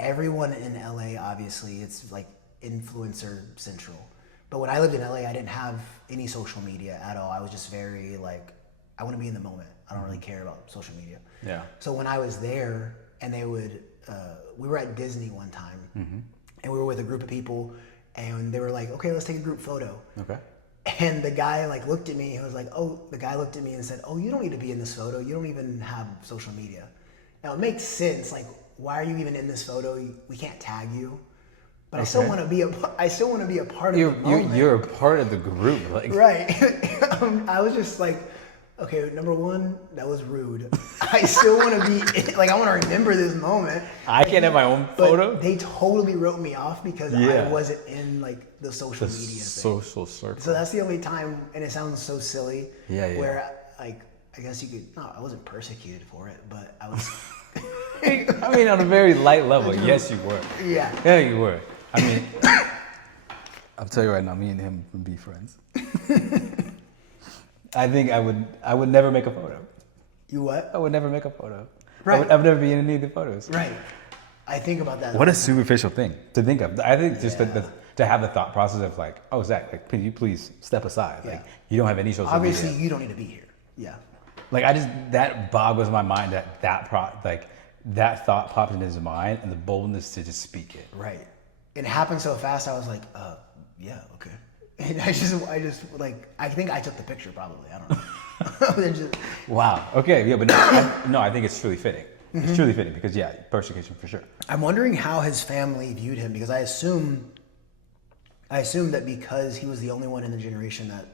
everyone in LA, obviously it's like influencer central. But when I lived in LA, I didn't have any social media at all. I was just very like, I want to be in the moment. I don't really care about social media. Yeah. So when I was there, and they would, we were at Disney one time, and we were with a group of people, and they were like, okay, let's take a group photo. Okay. And the guy like looked at me, and was like, the guy looked at me and said, oh, you don't need to be in this photo. You don't even have social media. Now it makes sense. Like, why are you even in this photo? We can't tag you. But I still want to be a part of the moment. You're a part of the group, like. Right. I was just like, okay, number one, that was rude. I still want to be, like, I want to remember this moment. I can't have my own photo? But they totally wrote me off because I wasn't in, like, the social media thing. Social circle. So that's the only time, and it sounds so silly, where, like, I guess you could, no, I wasn't persecuted for it, but I was. I mean, on a very light level, yes, you were. Yeah. Yeah, you were. I mean, I'll tell you right now, me and him would be friends. I think I would never make a photo. You what? I would never make a photo. Right. I would never be in any of the photos. Right. I think about that. What a superficial thing to think of. I think just to have the thought process of like, oh, Zach, like, can you please step aside? Like, you don't have any social media. Obviously, you don't need to be here. Yeah. Like, that boggles my mind that thought popped into his mind and the boldness to just speak it. Right. It happened so fast. I was like, yeah, okay. And I just like, I think I took the picture probably. I don't know. Wow. Okay. Yeah, but no, I think it's truly fitting. It's truly fitting because persecution for sure. I'm wondering how his family viewed him, because I assume that because he was the only one in the generation that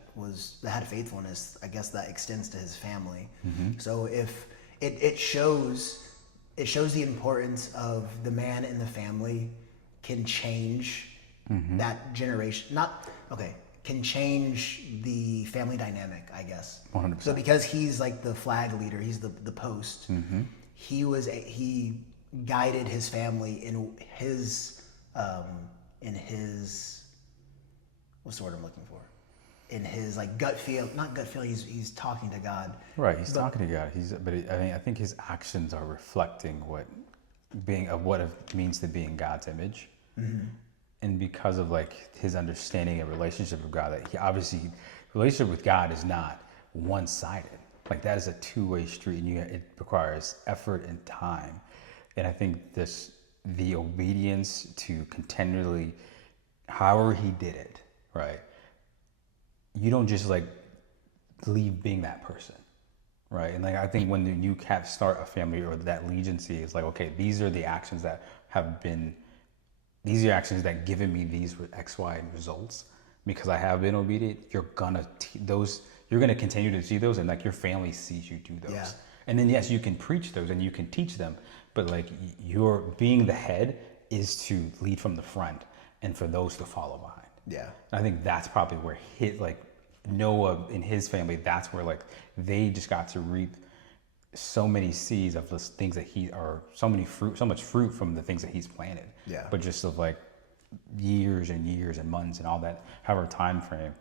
had faithfulness, I guess that extends to his family. So if it shows the importance of the man in the family can change that generation. Can change the family dynamic, I guess. 100%. So because he's like the flag leader, he's the post. He guided his family in his what's the word I'm looking for? In his like gut feel, not gut feel. He's talking to God. Right, he's talking to God. I think his actions are reflecting what it means to be in God's image. And because of like his understanding and relationship with God, that he obviously relationship with God is not one-sided. Like that is a two-way street, and it requires effort and time. And I think this the obedience to continually, however he did it, right? You don't just like leave being that person, right? And like I think when you start a family or that legiancy, it's like, okay, these are the actions that these are actions that given me these X, Y, results because I have been obedient. You're gonna continue to see those, and like your family sees you do those. Yeah. And then yes, you can preach those and you can teach them, but like your being the head is to lead from the front and for those to follow behind. Yeah. And I think that's probably where Noah and his family, that's where like they just got to reap so many seeds of the things that so much fruit from the things that he's planted. Yeah. But just of like years and years and months and all that, however time frame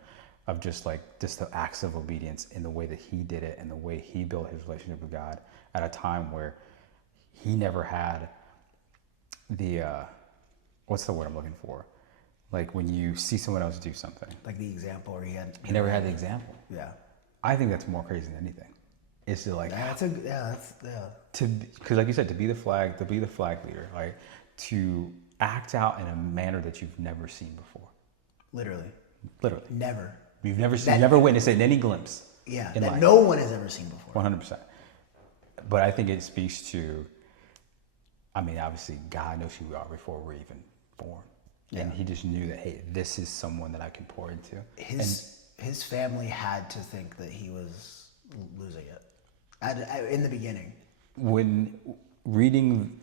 of just the acts of obedience in the way that he did it and the way he built his relationship with God at a time where he never had the, what's the word I'm looking for? Like when you see someone else do something. Like the example, or he never had the example. Yeah. I think that's more crazy than anything. It's to like, because like you said, to be the flag leader, like to act out in a manner that you've never seen before. Literally. Never. You've never witnessed it in any glimpse. Yeah. In That life. no one has ever seen before. 100%. But I think it speaks to, I mean, obviously God knows who we are before we're even born. Yeah. And he just knew that, hey, this is someone that I can pour into. His family had to think that he was losing it in the beginning. When reading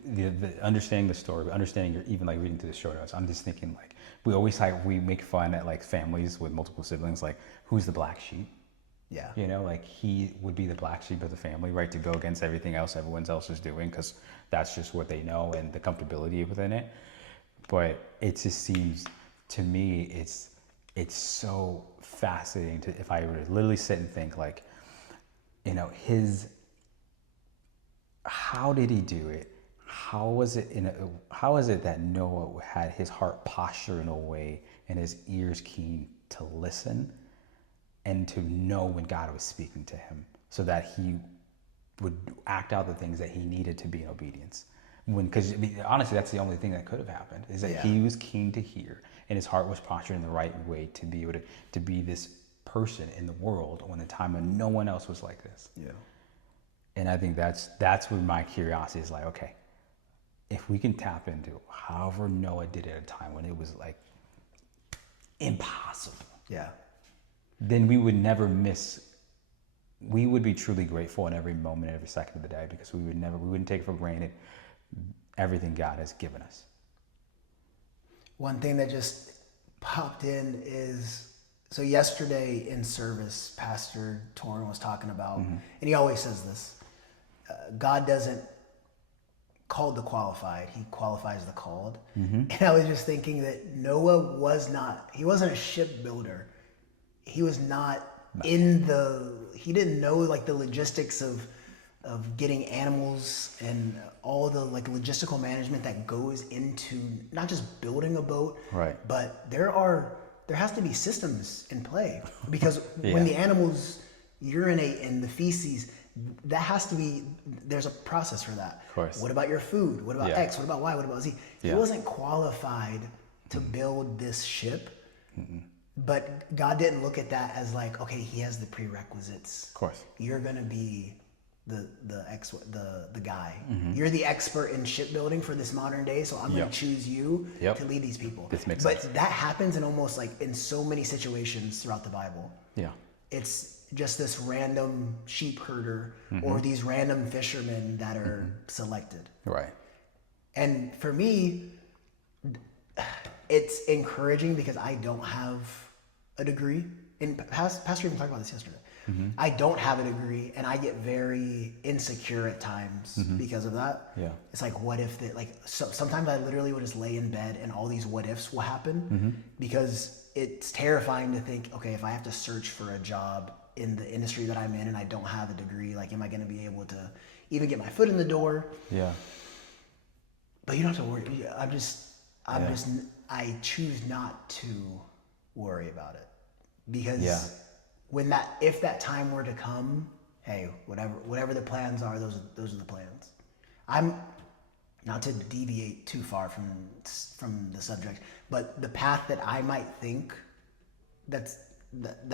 understanding the story, even like reading through the show notes, I'm just thinking like we make fun at like families with multiple siblings, like who's the black sheep? Yeah. You know, like he would be the black sheep of the family, right? To go against everything else everyone else is doing because that's just what they know and the comfortability within it. But it just seems to me it's so fascinating if I were to literally sit and think like, you know, how did he do it? How is it that Noah had his heart posture in a way and his ears keen to listen and to know when God was speaking to him so that he would act out the things that he needed to be in obedience? Because honestly, that's the only thing that could have happened is that he was keen to hear and his heart was postured in the right way to be able to be this person in the world when the time when no one else was like this. Yeah. And I think that's where my curiosity is like, okay, if we can tap into however Noah did it at a time when it was like impossible. Yeah. Then we would never we would be truly grateful in every moment, every second of the day because we wouldn't take for granted everything God has given us. One thing that just popped in is, so yesterday in service, Pastor Torrin was talking about, and he always says this, God doesn't call the qualified, he qualifies the called. And I was just thinking that Noah he wasn't a shipbuilder. He was not he didn't know like the logistics of getting animals and all the like logistical management that goes into not just building a boat, right? But there has to be systems in play because when the animals urinate in the feces, there's a process for that. Of course. What about your food? What about X? What about Y? What about Z? He wasn't qualified to build this ship. But God didn't look at that as like, okay, he has the prerequisites. Of course. You're gonna be the guy. You're the expert in shipbuilding for this modern day, so I'm gonna choose you to lead these people. This makes sense. But that happens in almost like in so many situations throughout the Bible. Yeah. It's just this random sheep herder or these random fishermen that are selected. Right. And for me, it's encouraging because I don't have a degree. And Pastor even talked about this yesterday. I don't have a degree, and I get very insecure at times because of that. Yeah. It's like, what if sometimes I literally would just lay in bed and all these what ifs will happen because it's terrifying to think, okay, if I have to search for a job in the industry that I'm in and I don't have a degree, like, am I going to be able to even get my foot in the door? Yeah. But you don't have to worry. I choose not to worry about it because if that time were to come, hey, whatever the plans are, those are the plans. not to deviate too far from the subject, but the path that I might think that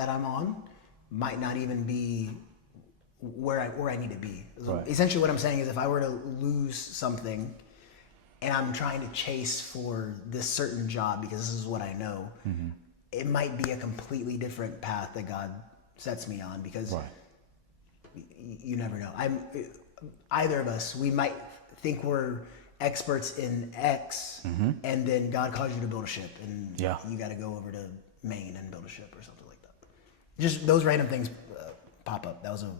I'm on might not even be where I need to be. Right. Essentially, what I'm saying is, if I were to lose something, and I'm trying to chase for this certain job because this is what I know, it might be a completely different path that God sets me on, because you never know. Either of us, we might think we're experts in X, and then God calls you to build a ship, and you got to go over to Maine and build a ship or something like that. Just those random things pop up. That was a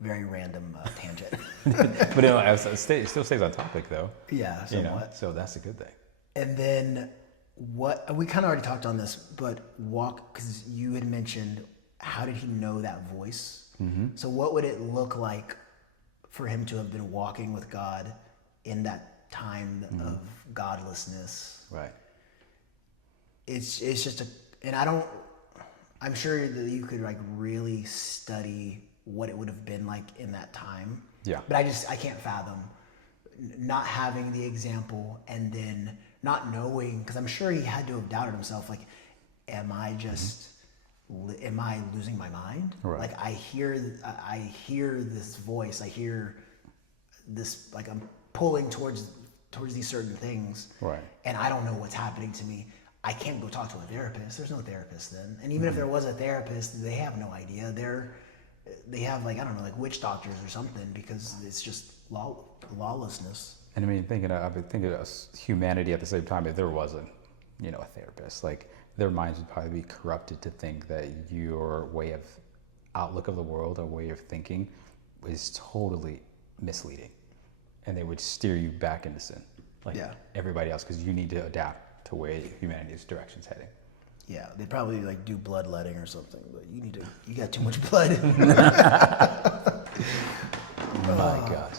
very random tangent. But it still stays on topic, though. Yeah, somewhat. So that's a good thing. And then what we kind of already talked on this, but because you had mentioned, how did he know that voice? So what would it look like for him to have been walking with God in that time of godlessness? Right. It's just I'm sure that you could like really study what it would have been like in that time. Yeah. But I can't fathom not having the example, and then not knowing, because I'm sure he had to have doubted himself, like, am I losing my mind? Right. Like I hear this voice, I hear this, like I'm pulling towards these certain things. Right. And I don't know what's happening to me. I can't go talk to a therapist. There's no therapist then. And even if there was a therapist, they have no idea. They have like, I don't know, like witch doctors or something, because it's just lawlessness. And I mean, I've been thinking of humanity at the same time. If there wasn't, a therapist, like their minds would probably be corrupted to think that your way of outlook of the world or way of thinking is totally misleading, and they would steer you back into sin, like everybody else, because you need to adapt to where humanity's direction's heading. Yeah, they'd probably like do bloodletting or something, but you got too much blood. My God.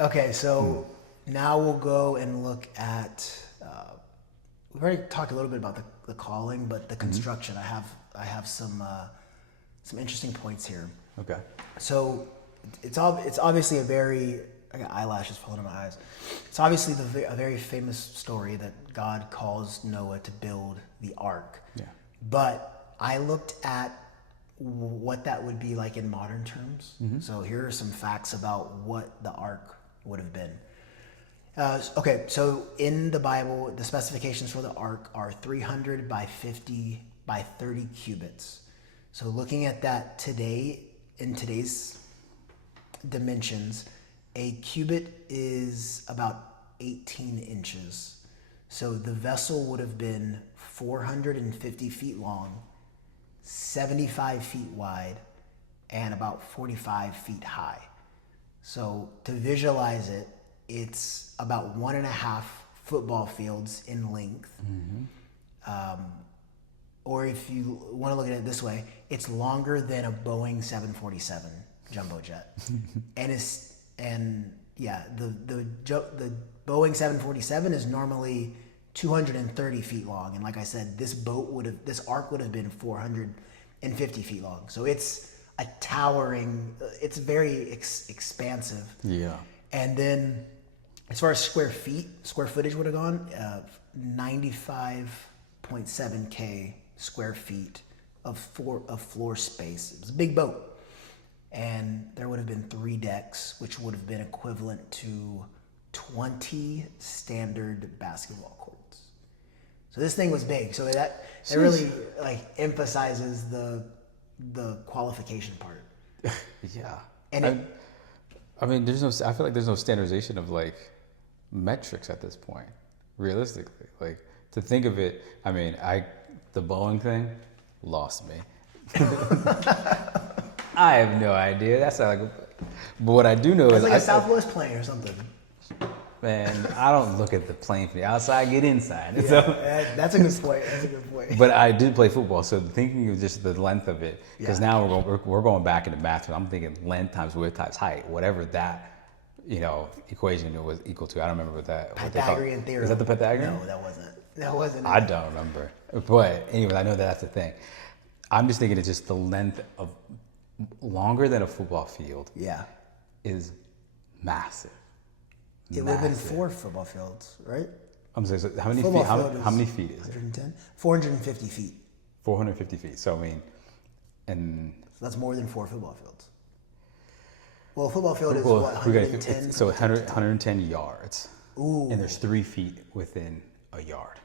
Okay, so now we'll go and look at, we've already talked a little bit about the calling, but the construction. I have some interesting points here. Okay. So it's obviously I got eyelashes falling on my eyes. It's obviously a very famous story that God calls Noah to build the ark. Yeah. But I looked at what that would be like in modern terms. So here are some facts about what the ark would have been. Okay, so in the Bible, the specifications for the ark are 300 by 50 by 30 cubits. So looking at that today, in today's dimensions, a cubit is about 18 inches. So the vessel would have been 450 feet long, 75 feet wide, and about 45 feet high. So to visualize it, it's about 1.5 football fields in length. Or if you want to look at it this way, it's longer than a Boeing 747 jumbo jet. The Boeing 747 is normally 230 feet long, and like I said, this ark would have been 450 feet long. So it's a towering. It's very expansive. Yeah. And then, as far as square footage would have gone, 95.7K square feet of floor space. It was a big boat. And there would have been 3 decks, which would have been equivalent to 20 standard basketball courts. So this thing was big. So that really like emphasizes the qualification part. Yeah. And I mean, I feel like there's no standardization of like metrics at this point, realistically. Like to think of it, I mean, the Boeing thing lost me. I have no idea. That's not like, but what I do know is it's like a Southwest plane or something. Man, I don't look at the plane from the outside, get inside. Yeah, So, that's a good point. but I did play football, so thinking of just the length of it, because now we're going back into math. I'm thinking length times width times height, whatever that equation was equal to. I don't remember what Pythagorean theorem. Is that the Pythagorean? No, that wasn't. I don't remember. But anyway, I know that's the thing. I'm just thinking it's just the length of longer than a football field. Yeah. Is massive. It would have been 4 football fields, right? I'm sorry, so how many Football feet? field How is many feet is it? 110, 450 feet. 450 feet. So I mean, and So that's more than 4 football fields. Well, a football field is well, what, we got 110? so 110 yards. Ooh. And there's 3 feet within a yard.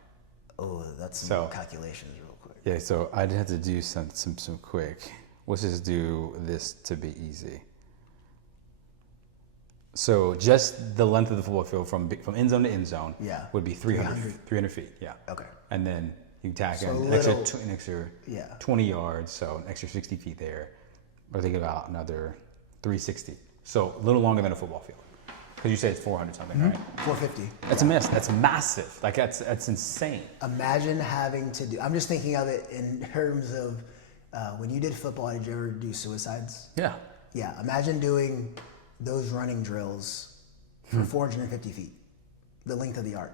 Oh, that's some So- calculations real quick. Yeah, so I'd have to do some quick. Let's just do this to be easy. So just the length of the football field from end zone to end zone Yeah. would be 300 feet. Yeah. Okay. And then you tack So in a an little- extra Yeah. 20 yards, so an extra 60 feet there. We're thinking about another 360. So a little longer than a football field. Because you said it's 400 something, right? 450. That's a mess. That's massive. Like that's insane. Imagine having to do, I'm just thinking of it in terms of when you did football, did you ever do suicides? Yeah. Yeah, imagine doing those running drills for 450 feet, the length of the arc.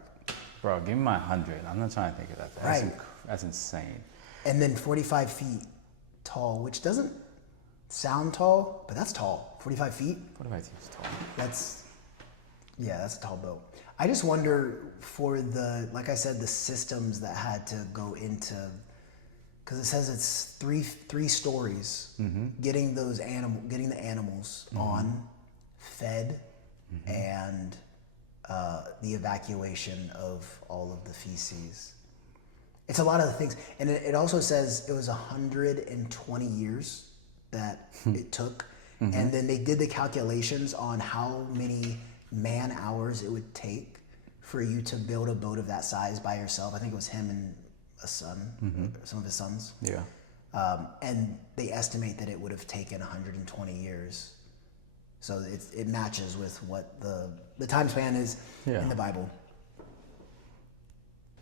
Bro, give me my 100. I'm not trying to think of that. That's, Right. That's insane. And then 45 feet tall, which doesn't sound tall, but that's tall. 45 feet, 45 feet tall. that's a tall boat. I just wonder for the, like I said, the systems that had to go into, because it says it's three stories, getting the animals on, fed, and the evacuation of all of the feces. It's a lot of the things, and it also says it was 120 years that it took, and then they did the calculations on how many man hours it would take for you to build a boat of that size by yourself. I think it was him and a son, some of his sons. Yeah. And they estimate that it would have taken 120 years. So it matches with what the time span is Yeah. in the Bible.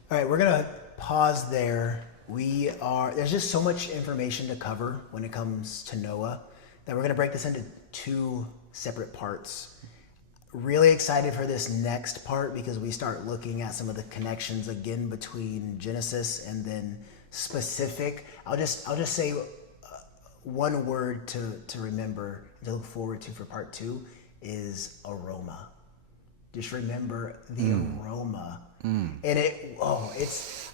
All right, we're going to pause there. There's just so much information to cover when it comes to Noah that we're going to break this into 2 separate parts. Really excited for this next part because we start looking at some of the connections again between Genesis and then specific. I'll just say one word to remember, to look forward to for part 2 is aroma. Just remember the aroma, and it's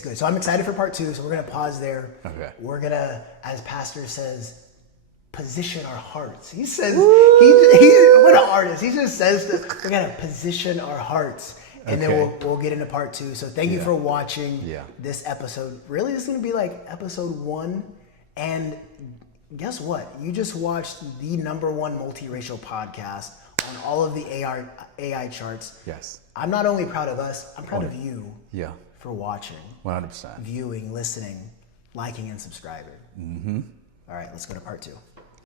good. So I'm excited for part 2. So we're gonna pause there. Okay. We're gonna, as Pastor says, position our hearts. He says, he what an artist. He just says that we're gonna position our hearts. And Okay. then we'll get into part 2. So thank you for watching Yeah. this episode. Really, this is gonna be like episode 1. And guess what? You just watched the #1 multiracial podcast on all of the AI charts. Yes. I'm not only proud of us, I'm proud of you Yeah. for watching, 100%. viewing, listening, liking, and subscribing. All right, let's go to part 2.